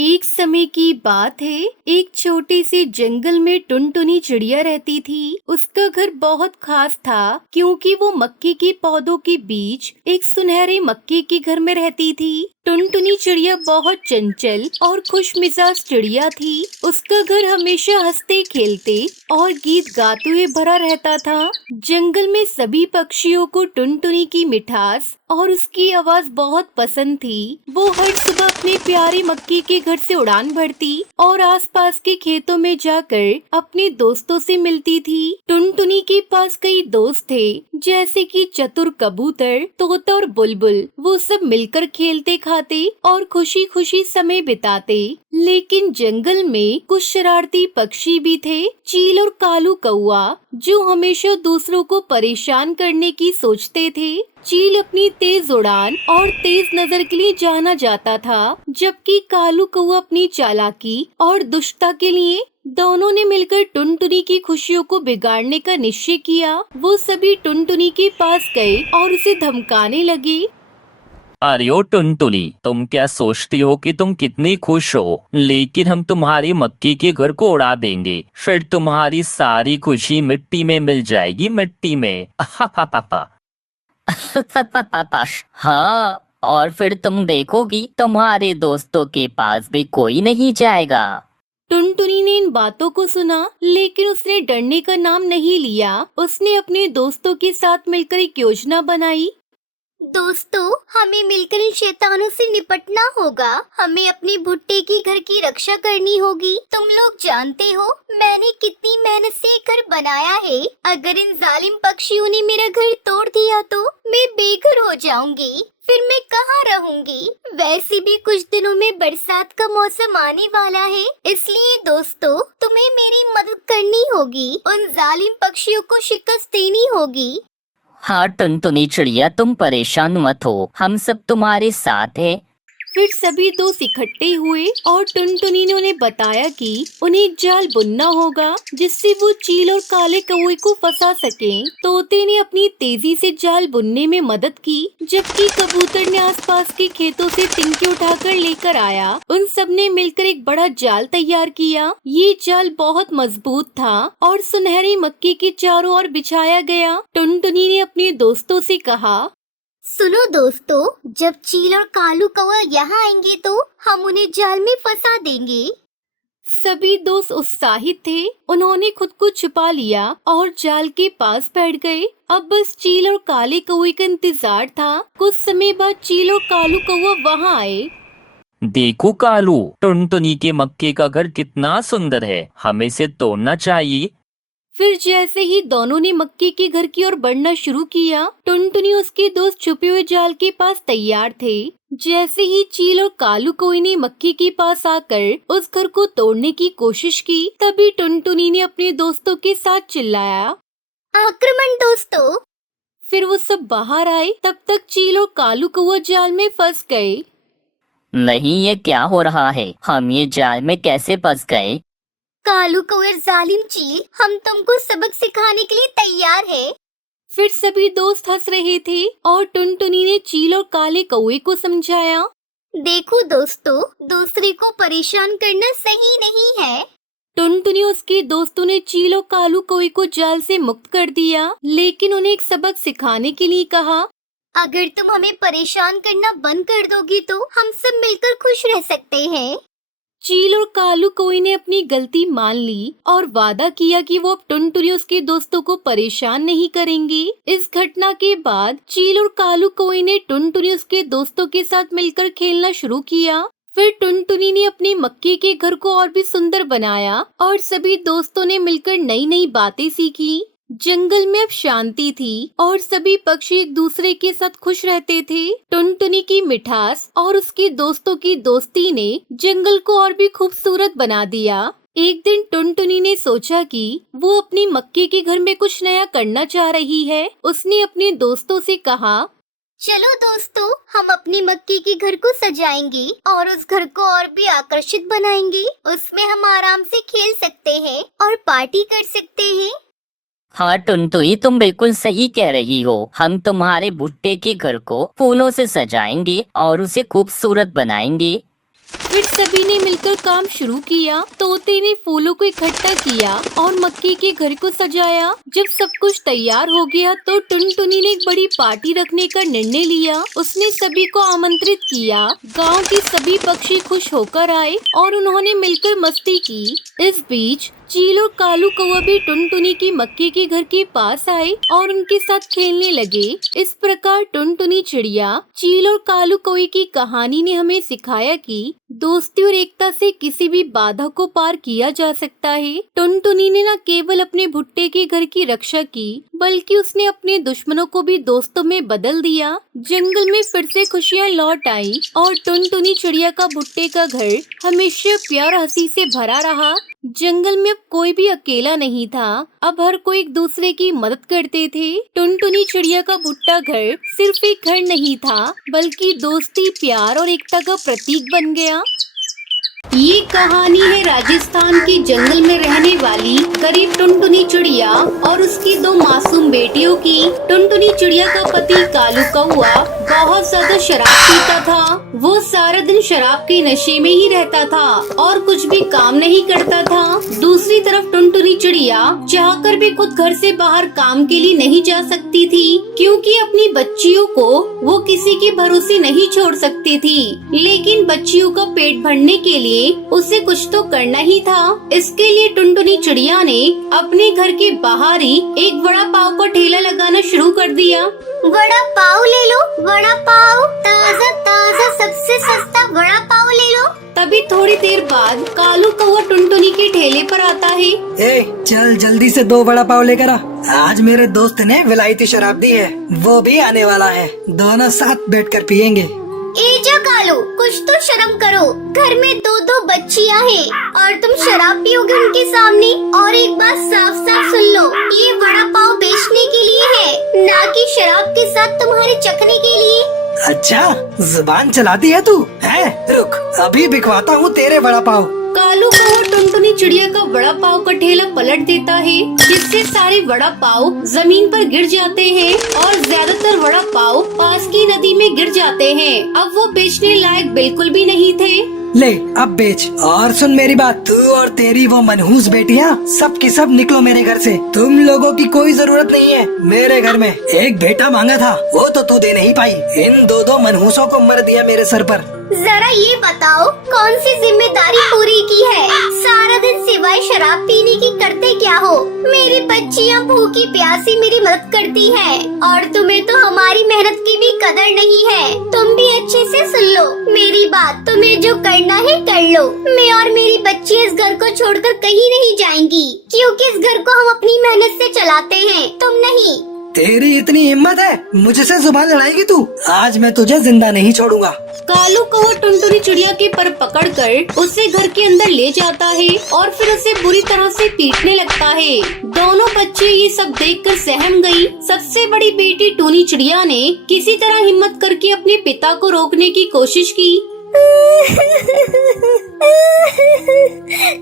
एक समय की बात है। एक छोटे से जंगल में टुनटुनी चिड़िया रहती थी। उसका घर बहुत खास था क्योंकि वो मक्के के पौधों के बीच एक सुनहरे मक्के के घर में रहती थी। टुनटुनी चिड़िया बहुत चंचल और खुश मिजाज चिड़िया थी। उसका घर हमेशा हंसते खेलते और गीत गाते हुए भरा रहता था। जंगल में सभी पक्षियों को टुनटुनी की मिठास और उसकी आवाज बहुत पसंद थी। वो हर सुबह अपने प्यारे मक्के के घर से उड़ान भरती और आसपास के खेतों में जाकर अपने दोस्तों से मिलती थी। टुनटुनी के पास कई दोस्त थे, जैसे कि चतुर कबूतर, तोता और बुलबुल। वो सब मिलकर खेलते खाते और खुशी खुशी समय बिताते। लेकिन जंगल में कुछ शरारती पक्षी भी थे, चील और कालू कौआ, जो हमेशा दूसरों को परेशान करने की सोचते थे। चील अपनी तेज उड़ान और तेज नजर के लिए जाना जाता था, जबकि कालू कौआ अपनी चालाकी और दुष्टता के लिए। दोनों ने मिलकर टुनटुनी की खुशियों को बिगाड़ने का निश्चय किया। वो सभी टुनटुनी के पास गए और उसे धमकाने लगे। अरे ओ टुनटुनी, तुम क्या सोचती हो कि तुम कितनी खुश हो, लेकिन हम तुम्हारी मक्की के घर को उड़ा देंगे। फिर तुम्हारी सारी खुशी मिट्टी में मिल जाएगी, मिट्टी में। हाँ, और फिर तुम देखोगी तुम्हारे दोस्तों के पास भी कोई नहीं जाएगा। टुनटुनी ने इन बातों को सुना, लेकिन उसने डरने का नाम नहीं लिया। उसने अपने दोस्तों के साथ मिलकर एक योजना बनाई। दोस्तों, हमें मिलकर इन शैतानों से निपटना होगा। हमें अपने भुट्टे की घर की रक्षा करनी होगी। तुम लोग जानते हो मैंने कितनी मेहनत से घर बनाया है। अगर इन जालिम पक्षियों ने मेरा घर तोड़ दिया तो मैं बेघर हो जाऊंगी। फिर मैं कहाँ रहूंगी? वैसे भी कुछ दिनों में बरसात का मौसम आने वाला है, इसलिए दोस्तों तुम्हें मेरी मदद करनी होगी। उन जालिम पक्षियों को शिकस्त देनी होगी। हाँ टुनटुनी चिड़िया, तुम परेशान मत हो, हम सब तुम्हारे साथ हैं। फिर सभी दोस्त इकट्ठे हुए और टुनटुनी ने उन्हें बताया कि उन्हें एक जाल बुनना होगा, जिससे वो चील और काले कौवे को फंसा सकें। तोते ने अपनी तेजी से जाल बुनने में मदद की, जबकि कबूतर ने आसपास के खेतों से तिनके उठाकर लेकर आया। उन सब ने मिलकर एक बड़ा जाल तैयार किया। ये जाल बहुत मजबूत था और सुनहरी मक्के के चारों ओर बिछाया गया। टुनटुनी ने अपने दोस्तों से कहा, सुनो दोस्तों, जब चील और कालू कौवा यहाँ आएंगे तो हम उन्हें जाल में फंसा देंगे। सभी दोस्त उत्साहित थे। उन्होंने खुद को छुपा लिया और जाल के पास बैठ गए। अब बस चील और काले कौवे का इंतजार था। कुछ समय बाद चील और कालू कौवा वहाँ आए। देखो कालू, टुनटुनी के मक्के का घर कितना सुंदर है, हमें इसे तोड़ना चाहिए। फिर जैसे ही दोनों ने मक्के के घर की ओर बढ़ना शुरू किया, टुनटुनी उसके दोस्त छुपे हुए जाल के पास तैयार थे। जैसे ही चील और कालू कौवे ने मक्के के पास आकर उस घर को तोड़ने की कोशिश की, तभी टुनटुनी ने अपने दोस्तों के साथ चिल्लाया, आक्रमण दोस्तों। फिर वो सब बाहर आए। तब तक चील और कालू कौवा जाल में फंस गए। नहीं, ये क्या हो रहा है? हम ये जाल में कैसे फंस गए? कालू कौवा जालिम चील, हम तुमको सबक सिखाने के लिए तैयार है। फिर सभी दोस्त हंस रहे थे और टुनटुनी ने चील और काले कौवे को समझाया, देखो दोस्तों, दूसरे को परेशान करना सही नहीं है। टुनटुनी उसके दोस्तों ने चील और कालू कौवे को जाल से मुक्त कर दिया, लेकिन उन्हें एक सबक सिखाने के लिए कहा, अगर तुम हमें परेशान करना बंद कर दोगी तो हम सब मिलकर खुश रह सकते हैं। चील और कालू कौवे ने अपनी गलती मान ली और वादा किया कि वो अब टुनटुनी उसके दोस्तों को परेशान नहीं करेंगे। इस घटना के बाद चील और कालू कौवे ने टुनटुनी उसके दोस्तों के साथ मिलकर खेलना शुरू किया। फिर टुनटुनी ने अपने मक्के के घर को और भी सुंदर बनाया और सभी दोस्तों ने मिलकर नई नई बातें सीखी। जंगल में अब शांति थी और सभी पक्षी एक दूसरे के साथ खुश रहते थे। टुनटुनी की मिठास और उसके दोस्तों की दोस्ती ने जंगल को और भी खूबसूरत बना दिया। एक दिन टुनटुनी ने सोचा कि वो अपनी मक्के के घर में कुछ नया करना चाह रही है। उसने अपने दोस्तों से कहा, चलो दोस्तों, हम अपनी मक्के के घर को सजाएंगे और उस घर को और भी आकर्षित बनाएंगे। उसमें हम आराम से खेल सकते हैं और पार्टी कर सकते हैं। हाँ टुनटुनी, तुम बिल्कुल सही कह रही हो। हम तुम्हारे भुट्टे के घर को फूलों से सजाएंगे और उसे खूबसूरत बनाएंगे। फिर सभी ने मिलकर काम शुरू किया। तोते ने फूलों को इकट्ठा किया और मक्की के घर को सजाया। जब सब कुछ तैयार हो गया तो टुनटुनी ने एक बड़ी पार्टी रखने का निर्णय लिया। उसने सभी को आमंत्रित किया। गांव के सभी पक्षी खुश होकर आए और उन्होंने मिलकर मस्ती की। इस बीच चील और कालू कौवा भी टुनटुनी की मक्की के घर के पास आए और उनके साथ खेलने लगे। इस प्रकार टुनटुनी चिड़िया, चील और कालू कौवे की कहानी ने हमें सिखाया कि दोस्ती और एकता से किसी भी बाधा को पार किया जा सकता है। टुनटुनी ने न केवल अपने भुट्टे के घर की रक्षा की, बल्कि उसने अपने दुश्मनों को भी दोस्तों में बदल दिया। जंगल में फिर से खुशियाँ लौट आई और टुनटुनी चिड़िया का भुट्टे का घर हमेशा प्यार हंसी से भरा रहा। जंगल में अब कोई भी अकेला नहीं था। अब हर कोई एक दूसरे की मदद करते थे। टुनटुनी चिड़िया का भुट्टा घर सिर्फ एक घर नहीं था, बल्कि दोस्ती, प्यार और एकता का प्रतीक बन गया। ये कहानी है राजस्थान के जंगल में रहने वाली गरीब टुनटुनी चिड़िया और उसकी दो मासूम बेटियों की। टुनटुनी चिड़िया का पति कालू कौवा बहुत ज्यादा शराब पीता था। वो सारा दिन शराब के नशे में ही रहता था और कुछ भी काम नहीं करता था। दूसरी तरफ टुनटुनी चिड़िया चाहकर भी खुद घर से बाहर काम के लिए नहीं जा सकती थी, क्योंकि अपनी बच्चियों को वो किसी के भरोसे नहीं छोड़ सकती थी। लेकिन बच्चियों का पेट भरने के लिए उसे कुछ तो करना ही था। इसके लिए टुनटुनी चिड़िया ने अपने घर के बाहर ही एक वड़ा पाव का ठेला लगाना शुरू कर दिया। वड़ा पाव ले लो, वड़ा पाव, ताजा ताजा सबसे सस्ता वड़ा पाव ले लो। तभी थोड़ी देर बाद कालू कौवा टुनटुनी के ठेले पर आता है। ए, चल जल्दी से 2 वड़ा पाव लेकर आ। आज मेरे दोस्त ने विलायती शराब दी है, वो भी आने वाला है। दोनों साथ बैठकर पियेंगे। ए जो कालू, कुछ तो शर्म करो। घर में 2 बच्चियां हैं और तुम शराब पियोगे उनके सामने। और एक बात साफ साफ सुन लो, ये वड़ा पाव बेचने के लिए है, ना कि शराब के साथ तुम्हारे चखने के लिए। अच्छा, जुबान चलाती है तू? है, रुक, अभी बिकवाता हूँ तेरे वड़ा पाव। कालू कौवा टुनटुनी चिड़िया का वड़ा पाव का ठेला पलट देता है, जिससे सारे वड़ा पाव जमीन पर गिर जाते हैं और ज्यादातर वड़ा पाव पास की नदी में गिर जाते हैं। अब वो बेचने लायक बिल्कुल भी नहीं थे। ले, अब बेच। और सुन मेरी बात, तू और तेरी वो मनहूस बेटियां सब की सब निकलो मेरे घर से। तुम लोगों की कोई जरूरत नहीं है मेरे घर में। एक बेटा मांगा था, वो तो तू दे नहीं पाई। इन 2 मनहूसों को मर दिया मेरे सर पर। जरा ये बताओ, कौन सी जिम्मेदारी पूरी की है? सारा दिन सिवाय शराब पीने की करते क्या हो? मेरी बच्चियां भूखी प्यासी मेरी मदद करती हैं और तुम्हें तो हमारी मेहनत की भी कदर नहीं है। तुम भी अच्छे से सुन लो मेरी बात, तुम्हें जो करना है कर लो। मैं और मेरी बच्ची इस घर को छोड़कर कहीं नहीं जाएंगी, क्योंकि इस घर को हम अपनी मेहनत से चलाते हैं, तुम नहीं। तेरी इतनी हिम्मत है, मुझसे जुबान लड़ाएगी तू? आज मैं तुझे जिंदा नहीं छोड़ूंगा। कालू कौवा टुनटुनी चिड़िया के पर पकड़कर उसे घर के अंदर ले जाता है और फिर उसे बुरी तरह से पीटने लगता है। दोनों बच्चे ये सब देखकर सहम गई। सबसे बड़ी बेटी टूनी चिड़िया ने किसी तरह हिम्मत करके अपने पिता को रोकने की कोशिश की।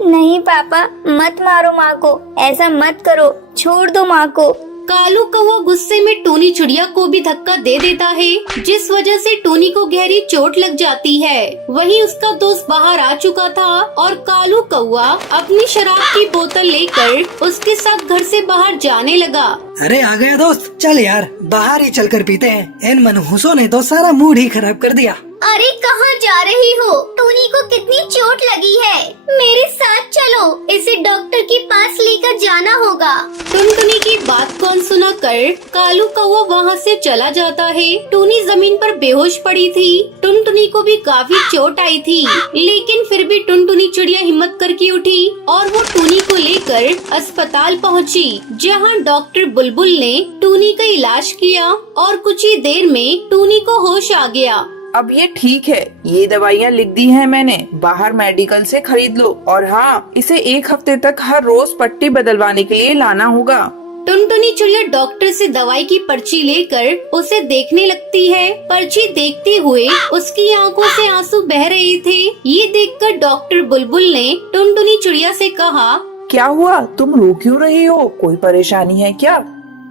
नहीं पापा, मत मारो माँ को, ऐसा मत करो, छोड़ दो माँ को। कालू कौवा गुस्से में टूनी चिड़िया को भी धक्का दे देता है, जिस वजह से टूनी को गहरी चोट लग जाती है। वहीं उसका दोस्त बाहर आ चुका था और कालू कौवा अपनी शराब की बोतल लेकर उसके साथ घर से बाहर जाने लगा। अरे आ गया दोस्त, चल यार बाहर ही चलकर पीते हैं। इन मनहूसों ने तो सारा मूड ही खराब कर दिया। अरे कहाँ जा रही हो? टूनी को कितनी चोट लगी है, मेरे साथ चलो, इसे डॉक्टर के पास लेकर जाना होगा। टुनटुनी की बात को अनसुना कर कालू कौवा वहाँ से चला जाता है। टूनी जमीन पर बेहोश पड़ी थी। टुनटुनी को भी काफी चोट आई थी, लेकिन फिर भी टुनटुनी चिड़िया हिम्मत करके उठी और वो टूनी को लेकर अस्पताल पहुँची, जहाँ डॉक्टर बुलबुल ने टूनी का इलाज किया और कुछ ही देर में टूनी को होश आ गया। अब ये ठीक है, ये दवाइयाँ लिख दी हैं मैंने, बाहर मेडिकल से खरीद लो। और हाँ, इसे 1 हफ्ते तक हर रोज पट्टी बदलवाने के लिए लाना होगा। टुनटुनी चिड़िया डॉक्टर से दवाई की पर्ची लेकर उसे देखने लगती है। पर्ची देखते हुए उसकी आंखों से आंसू बह रहे थे। ये देखकर डॉक्टर बुलबुल ने टुनटुनी चिड़िया से कहा, क्या हुआ, तुम रो क्यों रही हो? कोई परेशानी है क्या?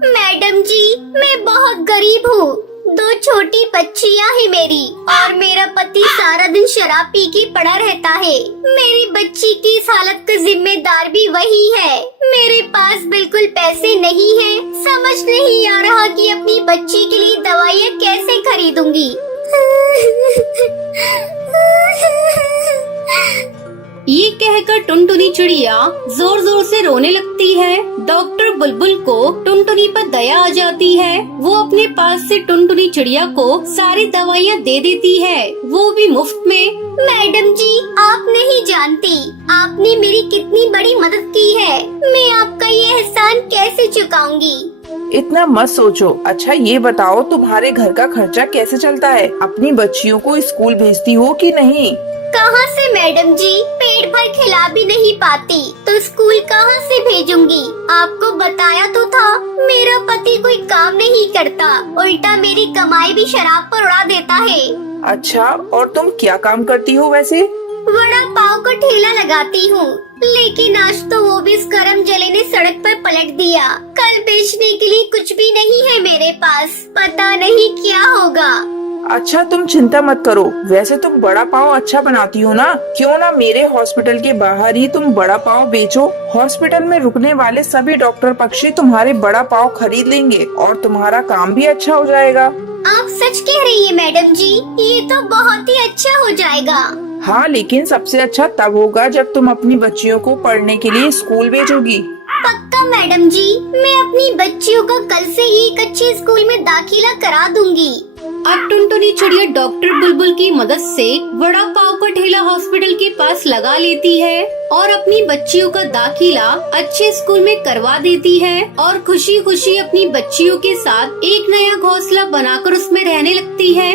मैडम जी, मैं बहुत गरीब हूँ, 2 छोटी बच्चियां हैं मेरी और मेरा पति सारा दिन शराब पी के पड़ा रहता है। मेरी बच्ची की इस हालत का जिम्मेदार भी वही है। मेरे पास बिल्कुल पैसे नहीं है। समझ नहीं आ रहा कि अपनी बच्ची के लिए दवाइयाँ कैसे खरीदूंगी। ये कहकर टुनटुनी चिड़िया जोर जोर से रोने लगती है। डॉक्टर बुलबुल को टुनटुनी पर दया आ जाती है। वो अपने पास से टुनटुनी चिड़िया को सारी दवाइयाँ दे देती है, वो भी मुफ्त में। मैडम जी, आप नहीं जानती आपने मेरी कितनी बड़ी मदद की है। मैं आपका ये एहसान कैसे चुकाऊंगी। इतना मत सोचो। अच्छा ये बताओ, तुम्हारे घर का खर्चा कैसे चलता है? अपनी बच्चियों को स्कूल भेजती हो कि नहीं? कहाँ से मैडम जी, पेट भर खिला भी नहीं पाती तो स्कूल कहाँ से भेजूंगी। आपको बताया तो था, मेरा पति कोई काम नहीं करता, उल्टा मेरी कमाई भी शराब पर उड़ा देता है। अच्छा, और तुम क्या काम करती हो वैसे? वड़ा पाव का ठेला लगाती हूँ, लेकिन आज तो वो भी इस करम जले ने सड़क पर पलट दिया। कल बेचने के लिए कुछ भी नहीं है मेरे पास, पता नहीं क्या होगा। अच्छा तुम चिंता मत करो, वैसे तुम बड़ा पाव अच्छा बनाती हो ना, क्यों ना मेरे हॉस्पिटल के बाहर ही तुम बड़ा पाव बेचो। हॉस्पिटल में रुकने वाले सभी डॉक्टर पक्षी तुम्हारे बड़ा पाव खरीद लेंगे और तुम्हारा काम भी अच्छा हो जाएगा। आप सच कह रही है मैडम जी, ये तो बहुत ही अच्छा हो जाएगा। हाँ, लेकिन सबसे अच्छा तब होगा जब तुम अपनी बच्चियों को पढ़ने के लिए स्कूल भेजोगी। पक्का मैडम जी, मैं अपनी बच्चियों का कल से ही एक अच्छे स्कूल में दाखिला करा दूंगी। अब टुनटुनी चिड़िया डॉक्टर बुलबुल की मदद से वड़ा पाव का ठेला हॉस्पिटल के पास लगा लेती है और अपनी बच्चियों का दाखिला अच्छे स्कूल में करवा देती है और खुशी खुशी अपनी बच्चियों के साथ एक नया घोंसला बनाकर उसमें रहने लगती है।